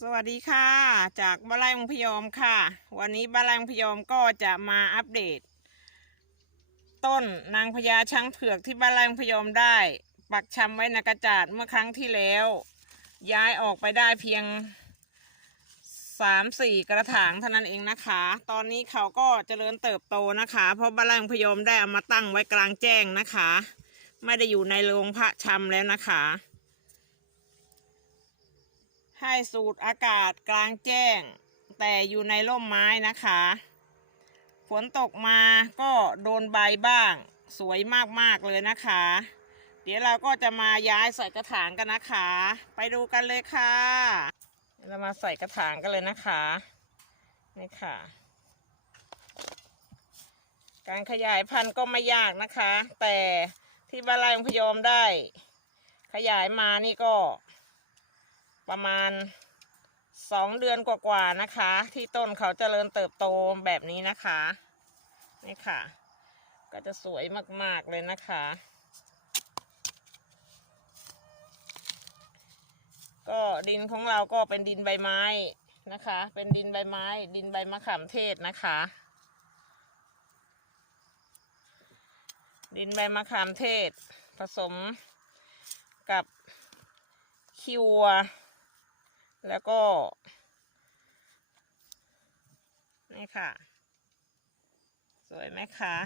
สวัสดีค่ะ จากบ้านไร่มังพยอมค่ะ วันนี้บ้านไร่มังพยอมก็จะมาอัปเดต ต้นนางพญาช้างเผือกที่บ้านไร่มังพยอมได้ ปักชำไว้ในกระจาดเมื่อครั้งที่แล้ว ย้ายออกไปได้เพียงสามสี่กระถางเท่านั้นเองนะคะ ตอนนี้เขาก็เจริญเติบโตนะคะ เพราะบ้านไร่มังพยอมได้เอามาตั้งไว้กลางแจ้งนะคะ ไม่ได้อยู่ในโรงพระชำแล้วนะคะ ให้สูดอากาศกลางแจ้ง แต่อยู่ในร่มไม้นะคะ ฝนตกมาก็โดนใบบ้าง สวยมากๆเลยนะคะ เดี๋ยวเราก็จะมาย้ายใส่กระถางกันนะคะ ไปดูกันเลยค่ะ เรามาใส่กระถางกันเลยนะคะนี่ค่ะการขยายพันธุ์ก็ไม่ยากนะคะ แต่ที่บ้านไร่พยอมได้ ขยายมานี่ก็ ประมาณสองเดือนกว่าๆนะคะ ที่ต้นเขาเจริญเติบโตแบบนี้นะคะนี่ค่ะ ก็จะสวยมากๆเลยนะคะ ก็ดินของเราก็เป็นดินใบไม้นะคะ เป็นดินใบไม้ ดินใบมะขามเทศนะคะ ดินใบมะขามเทศ ผสมกับขี้วัว แล้วก็ นี่ค่ะ สวยไหมคะ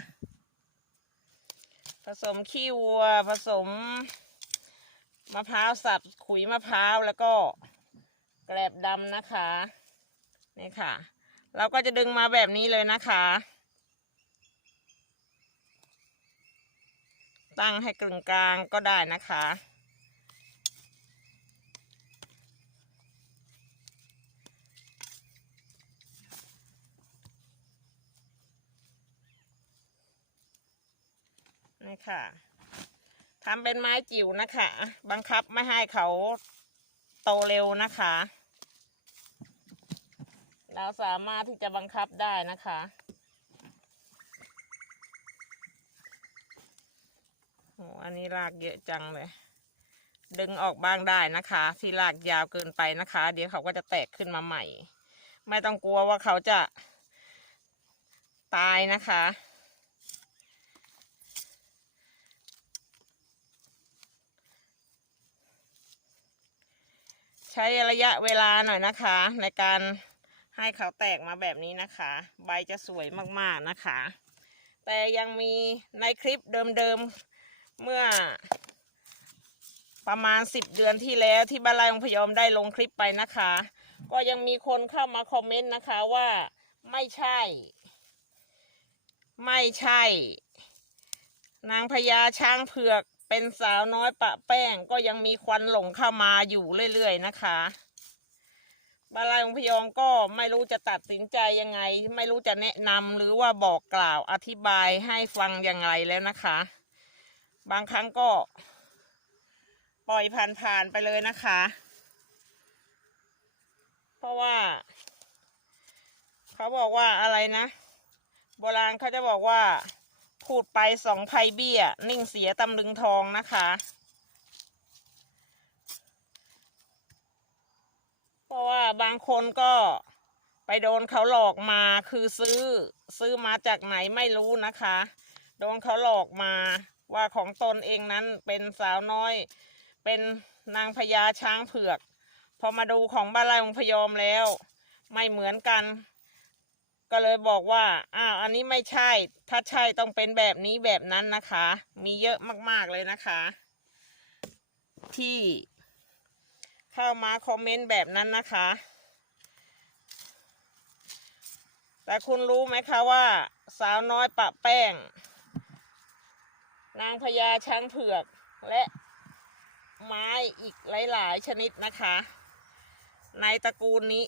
ผสมขี้วัว ผสมมะพร้าวสับขุยมะพร้าวแล้วก็แกลบดำนะคะ นี่ค่ะ เราก็จะดึงมาแบบนี้เลยนะคะ ตั้งให้กึ่งกลางก็ได้นะคะ นี่ ค่ะทำเป็นไม้จิ๋วนะคะ บังคับไม่ให้เขาโตเร็วนะคะ เราสามารถที่จะบังคับได้นะคะโอ้อันนี้รากเยอะจังเลย ดึงออกบ้างได้นะคะ ที่รากยาวเกินไปนะคะ เดี๋ยวเขาก็จะแตกขึ้นมาใหม่ ไม่ต้องกลัวว่าเขาจะตายนะคะ ช้ระยะเวลาหน่อยนะคะ ในการให้เขาแตกมาแบบนี้นะคะ ใบจะสวยมากๆนะคะ แต่ยังมีในคลิปเดิมๆเมื่อ ประมาณสิบเดือนที่แล้วที่บ้านไร่องพยอมได้ลงคลิปไปนะคะ ก็ยังมีคนเข้ามาคอมเมนต์นะคะว่าไม่ใช่ ไม่ใช่ นางพญาช้างเผือก เป็นสาวน้อยปะแป้งก็ยังมีควันหลงเข้ามาอยู่เรื่อยๆนะคะบาลายองพยองก็ไม่รู้จะตัดสินใจยังไง ไม่รู้จะแนะนำหรือว่าบอกกล่าวอธิบายให้ฟังยังไงแล้วนะคะ บางครั้งก็ ปล่อยผ่านๆไปเลยนะคะ เพราะว่า เขาบอกว่าอะไรนะ โบราณเขาจะบอกว่า พูดไปสองไพเบี้ย นิ่งเสียตำลึงทองนะคะ เพราะว่าบางคนก็ไปโดนเขาหลอกมาคือซื้อซื้อมาจากไหนไม่รู้นะคะ โดนเขาหลอกมาว่าของตนเองนั้นเป็นสาวน้อย เป็นนางพญาช้างเผือก พอมาดูของบ้านไร่องพยอมแล้ว ไม่เหมือนกัน ก็เลยบอกว่า อ้าว อันนี้ไม่ใช่ ถ้าใช่ต้องเป็นแบบนี้แบบนั้นนะคะ มีเยอะมากๆเลยนะคะ ที่เข้ามาคอมเมนต์แบบนั้นนะคะ แต่คุณรู้ไหมคะว่า สาวน้อยปะแป้ง นางพญาช้างเผือกและไม้อีกหลาย ๆ ชนิดนะคะ ในตระกูลนี้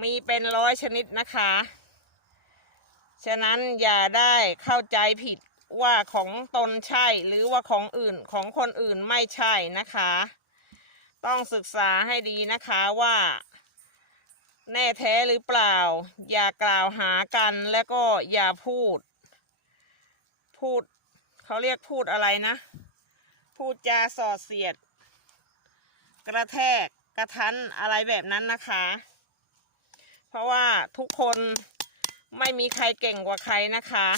มีเป็นร้อยชนิดนะคะ ฉะนั้นอย่าได้เข้าใจผิดว่าของตนใช่หรือว่าของอื่นของคนอื่นไม่ใช่นะคะ ต้องศึกษาให้ดีนะคะว่า แน่แท้หรือเปล่า อย่ากล่าวหากันแล้วก็อย่าพูด พูดเขาเรียกพูดอะไรนะ พูดจาสอดเสียด กระแทกกระทันอะไรแบบนั้นนะคะ เพราะว่าทุกคนไม่มีใครเก่งกว่าใครนะคะ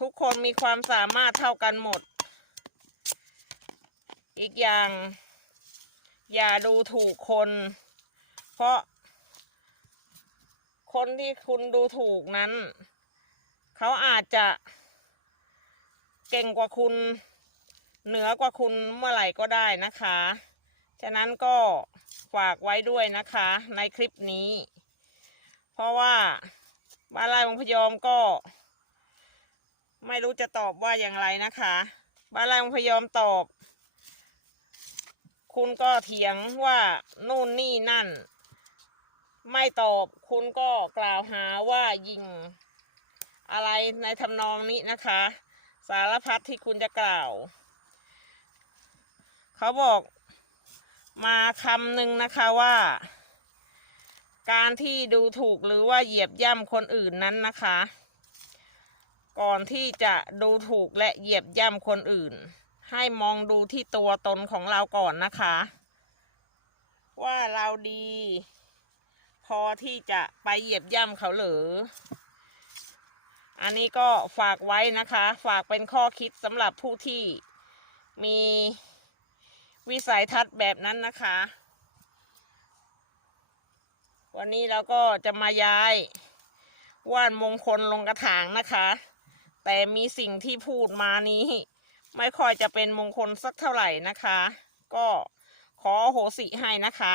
ทุกคนมีความสามารถเท่ากันหมด อีกอย่าง อย่าดูถูกคน เพราะ คนที่คุณดูถูกนั้น เขาอาจจะเก่งกว่าคุณ เหนือกว่าคุณเมื่อไหร่ก็ได้นะคะ ฉะนั้นก็ฝากไว้ด้วยนะคะในคลิปนี้ เพราะว่าบ้านไร่วงพยอมก็ ไม่รู้จะตอบว่าอย่างไรนะคะ บ้านไร่วงพยอมตอบ คุณก็เถียงว่านู่นนี่นั่น ไม่ตอบคุณก็กล่าวหาว่ายิงอะไรในทำนองนี้นะคะ สารพัดที่คุณจะกล่าว เขาบอก มาคำหนึ่งนะคะว่า การที่ดูถูกหรือว่าเหยียบย่ำคนอื่นนั้นนะคะ ก่อนที่จะดูถูกและเหยียบย่ำคนอื่น ให้มองดูที่ตัวตนของเราก่อนนะคะ ว่าเราดี พอที่จะไปเหยียบย่ำเขาหรือ อันนี้ก็ฝากไว้นะคะ ฝากเป็นข้อคิดสำหรับผู้ที่มี วิสัยทัศน์แบบนั้นนะคะ วันนี้เราก็จะมาย้ายว่านมงคลลงกระถางนะคะ แต่มีสิ่งที่พูดมานี้ ไม่ค่อยจะเป็นมงคลสักเท่าไหร่นะคะ ก็ขอโหสิให้นะคะ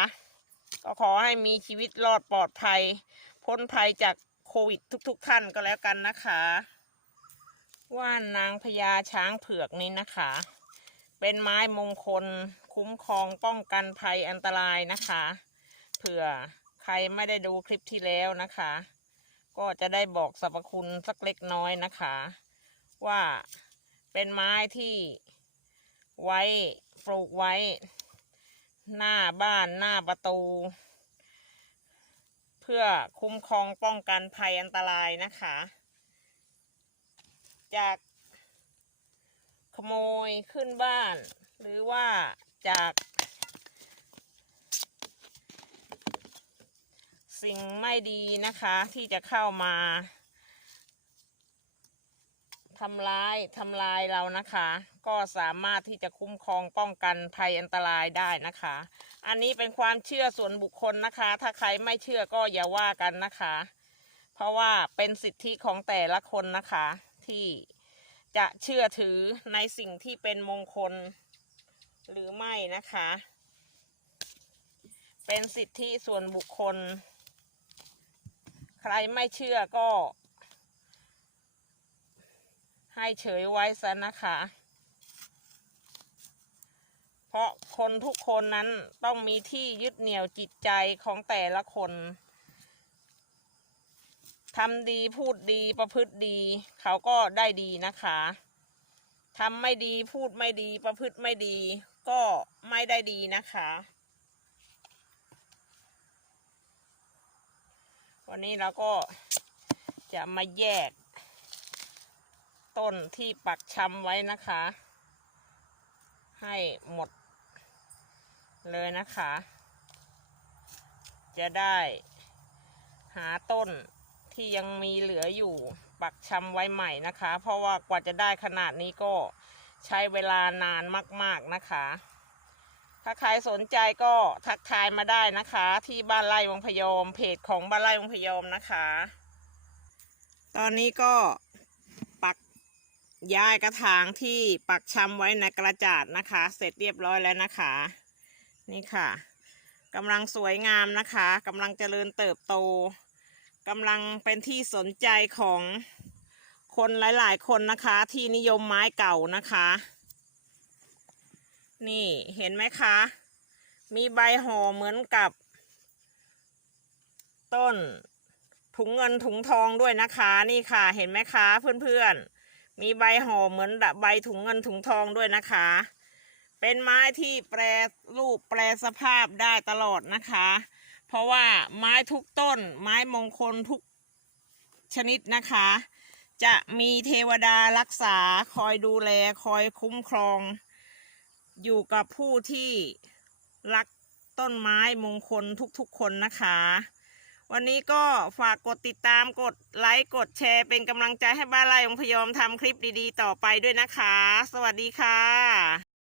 ก็ขอให้มีชีวิตรอดปลอดภัย พ้นภัยจากโควิดทุก ๆทท่านก็แล้วกันนะคะ ว่านนางพญาช้างเผือกนี้นะคะ เป็นไม้มงคลคุ้มครองป้องกันภัยอันตรายนะคะ เผื่อใครไม่ได้ดูคลิปที่แล้วนะคะ ก็จะได้บอกสรรพคุณสักเล็กน้อยนะคะ ว่าเป็นไม้ที่ไว้ปลูกไว้ หน้าบ้านหน้าประตู เพื่อคุ้มครองป้องกันภัยอันตรายนะคะ จาก ขโมยขึ้นบ้าน หรือว่าจากสิ่งไม่ดีนะคะที่จะเข้ามาทำร้ายทำลายเรานะคะ ก็สามารถที่จะคุ้มครองป้องกันภัยอันตรายได้นะคะ อันนี้เป็นความเชื่อส่วนบุคคลนะคะ ถ้าใครไม่เชื่อก็อย่าว่ากันนะคะ เพราะว่าเป็นสิทธิของแต่ละคนนะคะที่ จะเชื่อถือในสิ่งที่เป็นมงคลหรือไม่นะคะ เป็นสิทธิส่วนบุคคล ใครไม่เชื่อก็ ให้เฉยไว้ซะนะคะ เพราะคนทุกคนนั้นต้องมีที่ยึดเหนี่ยวจิตใจของแต่ละคน ทำดีพูดดีประพฤติดี เขาก็ได้ดีนะคะทำไม่ดีพูดไม่ดีประพฤติไม่ดี ก็ไม่ได้ดีนะคะ วันนี้เราก็จะมาแยก ต้นที่ปักชำไว้นะคะ ให้หมดเลยนะคะ จะได้หาต้น ที่ยังมีเหลืออยู่ปักชำไว้ใหม่นะคะ เพราะว่ากว่าจะได้ขนาดนี้ก็ใช้เวลานานมาก ๆนะคะ ถ้าใครสนใจก็ทักทายมาได้นะคะ ที่บ้านไร่วงพยอมเพจของบ้านไร่วงพยอมนะคะ ตอนนี้ก็ปักย้ายกระถางที่ปักชำไว้ในกระจาดนะคะ เสร็จเรียบร้อยแล้วนะคะ นี่ค่ะกำลังสวยงามนะคะกำลังเจริญเติบโต กำลังเป็นที่สนใจของคนหลาย ๆ คนนะคะ ที่นิยมไม้เก่านะคะ นี่เห็นไหมคะ มีใบห่อเหมือนกับ ต้นถุงเงินถุงทองด้วยนะคะ นี่ค่ะ เห็นไหมคะเพื่อนๆ มีใบห่อเหมือนใบถุงเงินถุงทองด้วยนะคะ เป็นไม้ที่แปรรูปแปรสภาพได้ตลอดนะคะ เพราะว่าไม้ทุกต้น ไม้มงคลทุกชนิดนะคะ จะมีเทวดารักษาคอยดูแลคอยคุ้มครอง อยู่กับผู้ที่รักต้นไม้มงคลทุกๆคนนะคะ วันนี้ก็ฝากกดติดตามกดไลค์กดแชร์เป็นกำลังใจให้บ้านไร่องพยอมทำคลิปดีๆ ต่อไปด้วยนะคะ สวัสดีค่ะ